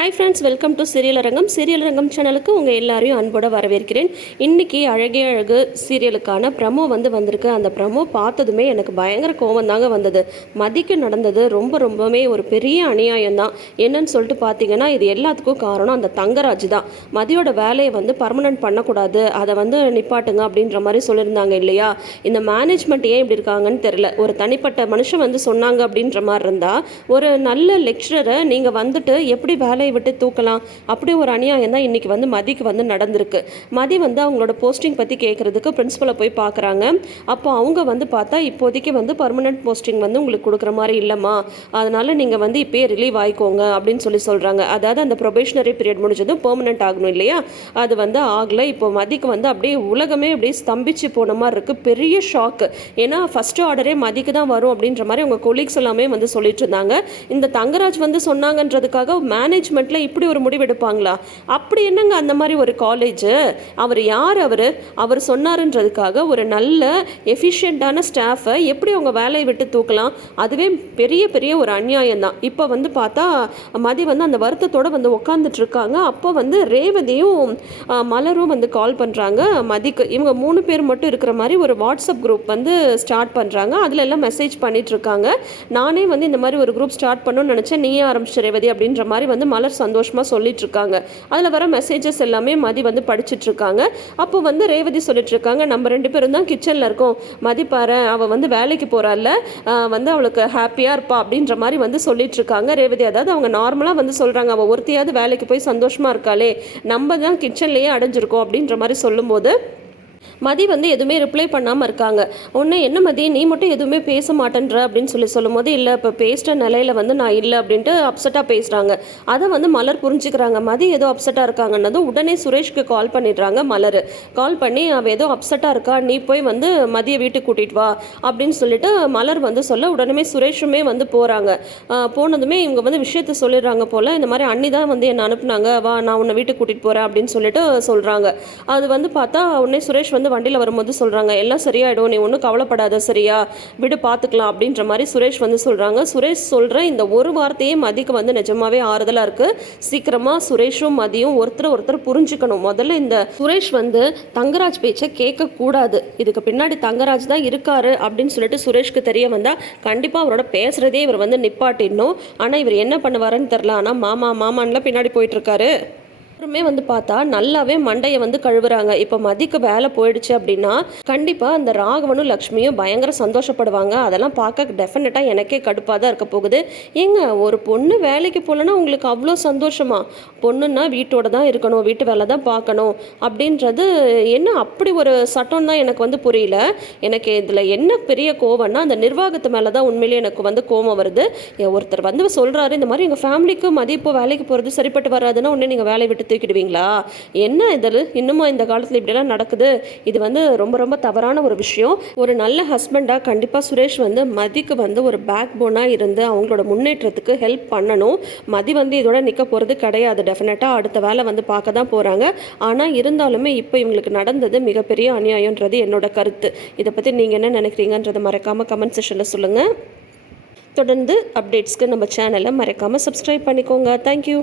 Hi friends, welcome to serial அரங்கம். Serial அரங்கம் சேனலுக்கு உங்கள் எல்லாரையும் அன்போடு வரவேற்கிறேன். இன்றைக்கி அழகே அழகு சீரியலுக்கான ப்ரமோ வந்திருக்கு. அந்த ப்ரமோ பார்த்ததுமே எனக்கு பயங்கர கோவம் தாங்க வந்தது. மதிக்கு நடந்தது ரொம்பவே ஒரு பெரிய அநியாயம் தான். என்னன்னு சொல்லிட்டு பார்த்தீங்கன்னா, இது எல்லாத்துக்கும் காரணம் அந்த தங்கராஜ் தான். மதியோட வேலையை பர்மனன்ட் பண்ணக்கூடாது, அதை நிப்பாட்டுங்க அப்படின்ற மாதிரி சொல்லியிருந்தாங்க இல்லையா. இந்த மேனேஜ்மெண்ட் ஏன் இப்படி இருக்காங்கன்னு தெரில. ஒரு தனிப்பட்ட மனுஷன் சொன்னாங்க அப்படின்ற மாதிரி இருந்தால், ஒரு நல்ல லெக்சரரை நீங்கள் எப்படி வேலையை விட்டு தூக்கலாம்? அப்படி ஒரு அநியாயம் தான் இன்றைக்கி மதிக்கு நடந்திருக்கு. மதி அவங்களோட போஸ்டிங் பற்றி கேட்குறதுக்கு பிரின்ஸிபலை போய் பார்க்குறாங்க. அப்போ அவங்க பார்த்தா இப்போதைக்கு பர்மனெண்ட் போஸ்டிங் உங்களுக்கு கொடுக்குற மாதிரி இல்லைம்மா, அதனால் நீங்கள் இப்போயே ரிலீவ் ஆகிக்கோங்க அப்படின்னு சொல்கிறாங்க. அதாவது அந்த ப்ரொபேஷனரி பீரியட் முடிஞ்சதும் பெர்மனெண்ட் ஆகணும் இல்லையா, அது ஆகலை. இப்போ மதிக்கு அப்படியே உலகமே அப்படியே ஸ்தம்பிச்சு போன மாதிரி இருக்குது. பெரிய ஷாக்கு. ஏன்னா ஃபஸ்ட்டு ஆர்டரே மதிக்கு தான் வரும் அப்படின்ற மாதிரி அவங்க கொலீக்ஸ் எல்லாமே சொல்லிட்டு இருந்தாங்க. இந்த தங்கராஜ் சொன்னாங்கன்றதுக்காக மேனேஜ்மெண்ட்டில் இப்படி ஒரு முடிவெடுப்பாங்களா? அப்படி என்னங்க அந்த மாதிரி ஒரு காலேஜ்? அவர் யார்? அவர் சொன்னாருன்றதுக்காக ஒரு நல்ல எஃபிஷியண்ட்டான ஸ்டாஃபை எப்படி அவங்க வேலையை விட்டு தூக்கலாம்? அதுவே பெரிய ஒரு அநியாயம் தான். இப்போ பார்த்தா மதி அந்த வருத்தத்தோடு உட்காந்துட்டு இருக்காங்க. அப்போ ரேவதியும் மலரும் கால் பண்ணுறாங்க மதிக்கு. இவங்க 3 பேர் மட்டும் இருக்கிற மாதிரி ஒரு வாட்ஸ்அப் குரூப் ஸ்டார்ட் பண்ணுறாங்க. அதில் எல்லாம் மெசேஜ் பண்ணிட்டு இருக்காங்க. நானே இந்த மாதிரி ஒரு குரூப் ஸ்டார்ட் பண்ணணும்னு நினச்சேன், நீயே ஆரம்பிச்சு ரேவதி அப்படின்ற மாதிரி மலர் சந்தோஷமாக சொல்லிட்டு இருக்காங்க. அதில் வர மெசேஜஸ் எல்லாமே மதி படிச்சுட்டு இருக்காங்க. அப்போ ரேவதி சொல்லிட்டு இருக்காங்க, நம்ம 2 பேரும் தான் கிச்சனில் இருக்கோம், மதி பாரு அவள் வேலைக்கு போகிறாள், அவளுக்கு ஹாப்பியாக இருப்பா அப்படின்ற மாதிரி சொல்லிட்டு இருக்காங்க ரேவதி. அதாவது அவங்க நார்மலாக சொல்கிறாங்க, அவள் ஒருத்தையாவது வேலைக்கு போய் சந்தோஷமாக இருக்காளே, நம்ம தான் கிச்சன்லேயே அடைஞ்சிருக்கோம் அப்படின்ற மாதிரி சொல்லும்போது மதி எதுவுமே ரிப்ளை பண்ணாமல் இருக்காங்க. உடனே என்ன மதி நீ மட்டும் எதுவுமே பேச மாட்டேன்ற அப்படின்னு சொல்லும் போது, இல்லை இப்போ பேசுகிற நிலையில் நான் இல்லை அப்படின்ட்டு அப்செட்டாக பேசுகிறாங்க. அதை மலர் புரிஞ்சுக்கிறாங்க. மதி ஏதோ அப்செட்டாக இருக்காங்கன்னதும் உடனே சுரேஷ்க்கு கால் பண்ணிடுறாங்க மலர். கால் பண்ணி அவள் ஏதோ அப்செட்டாக இருக்கா, நீ போய் மதியை வீட்டுக்கு கூட்டிகிட்டு வா அப்படின்னு சொல்லிட்டு மலர் சொல்ல, உடனே சுரேஷுமே போகிறாங்க. போனதுமே இவங்க விஷயத்த சொல்லிடுறாங்க போல், இந்த மாதிரி அண்ணி தான் என்னை அனுப்புனாங்க, வா நான் உன்னை வீட்டுக்கு கூட்டிகிட்டு போகிறேன் அப்படின்னு சொல்லிட்டு சொல்கிறாங்க. அது பார்த்தா உடனே சுரேஷ் வண்டியில் வரும்போது சொல்கிறாங்க, எல்லாம் சரியாயிடும், நீ ஒன்றும் கவலைப்படாத, சரியா விடு பார்த்துக்கலாம் அப்படின்ற மாதிரி சுரேஷ் சொல்கிறாங்க. சுரேஷ் சொல்கிற இந்த ஒரு வார்த்தையே மதிக்கு நிஜமாவே ஆறுதலாக இருக்குது. சீக்கிரமாக சுரேஷும் மதியும் ஒருத்தர் புரிஞ்சுக்கணும். முதல்ல இந்த சுரேஷ் தங்கராஜ் பேச்சை கேட்கக்கூடாது, இதுக்கு பின்னாடி தங்கராஜ் தான் இருக்காரு அப்படின்னு சொல்லிட்டு சுரேஷ்க்கு தெரிய வந்தால் கண்டிப்பாக அவரோட பேசுகிறதே இவர் நிப்பாட்டிடணும். ஆனால் இவர் என்ன பண்ணுவாருன்னு தெரில. ஆனால் மாமான்லாம் பின்னாடி போயிட்டுருக்காரு. அப்புறமே பார்த்தா நல்லாவே மண்டையை கழுவுறாங்க. இப்போ மதிக்கு வேலை போயிடுச்சு அப்படின்னா கண்டிப்பாக அந்த ராகவனும் லக்ஷ்மியும் பயங்கர சந்தோஷப்படுவாங்க. அதெல்லாம் பார்க்க டெஃபினட்டாக எனக்கே கடுப்பாக தான் இருக்க போகுது. ஏங்க ஒரு பொண்ணு வேலைக்கு போகலன்னா உங்களுக்கு அவ்வளோ சந்தோஷமா? பொண்ணுன்னா வீட்டோட தான் இருக்கணும், வீட்டு வேலை தான் பார்க்கணும் அப்படின்றது என்ன அப்படி ஒரு சட்டம் தான் எனக்கு புரியல. எனக்கு இதில் என்ன பெரிய கோவம்னா அந்த நிர்வாகத்து மேலே தான் உண்மையிலேயே எனக்கு கோவம் வருது. ஒருத்தர் சொல்கிறாரு, இந்த மாதிரி எங்கள் ஃபேமிலிக்கு மதி இப்போ வேலைக்கு போகிறது சரிப்பட்டு வராதுன்னா உடனே நீங்கள் வேலையை விட்டு தூக்கிடுவீங்களா? என்ன இதில் இன்னுமா இந்த காலத்தில் இப்படிலாம் நடக்குது? இது ரொம்ப தவறான ஒரு விஷயம். ஒரு நல்ல ஹஸ்பண்டாக கண்டிப்பாக சுரேஷ் மதிக்கு ஒரு பேக் போனாக இருந்து அவங்களோட முன்னேற்றத்துக்கு ஹெல்ப் பண்ணணும். மதி இதோட நிற்க போகிறது கிடையாது. டெஃபினட்டாக அடுத்த வேலை பார்க்க தான் போகிறாங்க. ஆனால் இருந்தாலுமே இப்போ இவங்களுக்கு நடந்தது மிகப்பெரிய அநியாயன்றது என்னோட கருத்து. இதை பற்றி நீங்கள் என்ன நினைக்கிறீங்கன்றதை மறக்காமல் கமெண்ட் செக்ஷனில் சொல்லுங்கள். தொடர்ந்து அப்டேட்ஸ்க்கு நம்ம சேனலை மறக்காமல் சப்ஸ்கிரைப் பண்ணிக்கோங்க. தேங்க்யூ.